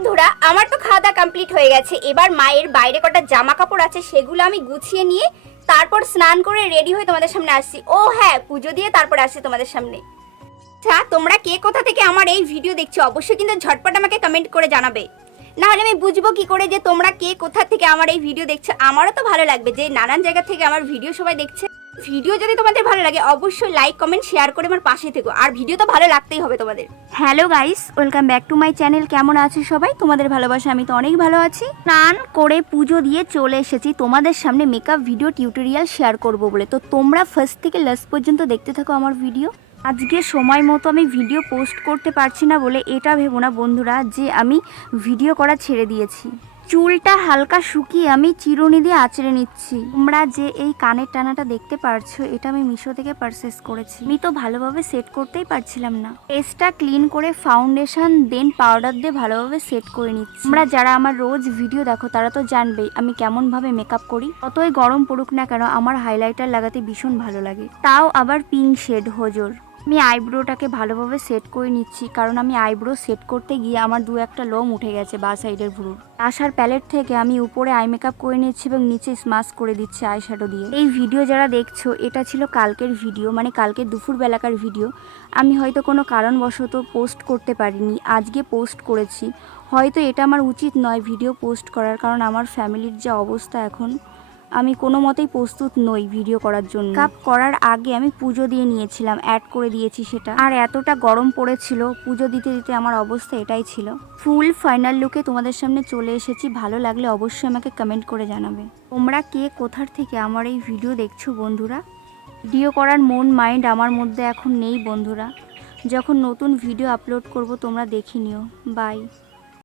বন্ধুরা আমার তো খাওয়া দাওয়া কমপ্লিট হয়ে গেছে। এবার মায়ের বাইরে কটা জামা কাপড় আছে সেগুলো আমি গুছিয়ে নিয়ে তারপর স্নান করে রেডি হয়ে তোমাদের সামনে আসছি। ও হ্যাঁ, পুজো দিয়ে তারপর আসছি তোমাদের সামনে। আচ্ছা, তোমরা কে কোথা থেকে আমার এই ভিডিও দেখছো অবশ্যই কিন্তু ঝটপট আমাকে কমেন্ট করে জানাবে, না হলে আমি বুঝবো কি করে যে তোমরা কে কোথা থেকে আমার এই ভিডিও দেখছো। আমারও তো ভালো লাগবে যে নানান জায়গা থেকে আমার ভিডিও সবাই দেখছে। ভিডিও যদি তোমাদের ভালো লাগে অবশ্যই লাইক কমেন্ট শেয়ার করে আমার পাশে থেকো, আর ভিডিও তো ভালো লাগতেই হবে তোমাদের। Hello guys, welcome back to my channel. কেমন আছো সবাই? তোমাদের ভালোবাসা আমি তো অনেক ভালো আছি। স্নান করে পুজো দিয়ে চলে এসেছি তোমাদের সামনে মেকআপ ভিডিও টিউটোরিয়াল শেয়ার করব বলে। তো তোমরা ফার্স্ট থেকে লাস্ট পর্যন্ত দেখতে থাকো আমার ভিডিও। আজকে সময় মতো আমি ভিডিও পোস্ট করতে পারছি না বলে এটা ভেবো না বন্ধুরা যে আমি ভিডিও করা ছেড়ে দিয়েছি। চুলটা হালকা শুকিয়ে আমি চিরুনি দিয়ে আঁচড়ে নিচ্ছি। তোমরা যে এই কানের টানাটা দেখতে পারছো এটা আমি মিশো থেকে পারচেস করেছি। আমি তো ভালোভাবে সেট করতেই পারছিলাম না। ফেসটা ক্লিন করে ফাউন্ডেশন দেন পাউডার দিয়ে ভালোভাবে সেট করে নিচ্ছি। তোমরা যারা আমার রোজ ভিডিও দেখো তারা তো জানবেই আমি কেমন ভাবে মেকআপ করি। কতই গরম পড়ুক না কেন আমার হাইলাইটার লাগাতে ভীষণ ভালো লাগে, তাও আবার পিঙ্ক শেড হজোর। আমি আইব্রোটাকে ভালোভাবে সেট করে নিচ্ছি কারণ আমি আইব্রো সেট করতে গিয়ে আমার দু একটা লোম উঠে গেছে বা সাইডের ভ্রুর। আশার প্যালেট থেকে আমি উপরে আই মেকআপ করে নিচ্ছি এবং নিচে স্মাস করে দিচ্ছি আই শ্যাডো দিয়ে। এই ভিডিও যারা দেখছো এটা ছিল কালকের ভিডিও, মানে কালকে দুপুর বেলাকার ভিডিও। আমি হয়তো কোনো কারণবশত পোস্ট করতে পারিনি, আজকে পোস্ট করেছি। হয়তো এটা আমার উচিত নয় ভিডিও পোস্ট করার, কারণ আমার ফ্যামিলির যে অবস্থা এখন আমি কোনো মতেই প্রস্তুত নই ভিডিও করার জন্য। মেকআপ করার আগে আমি পুজো দিয়ে নিয়েছিলাম, অ্যাড করে দিয়েছি সেটা। আর এতটা গরম পড়েছিল পুজো দিতে দিতে আমার অবস্থা এটাই ছিল। ফুল ফাইনাল লুকে তোমাদের সামনে চলে এসেছি। ভালো লাগলে অবশ্যই আমাকে কমেন্ট করে জানাবে তোমরা কে কোথার থেকে আমার এই ভিডিও দেখছো বন্ধুরা। ভিডিও করার মন মাইন্ড আমার মধ্যে এখন নেই বন্ধুরা। যখন নতুন ভিডিও আপলোড করব তোমরা দেখে নিও। বাই।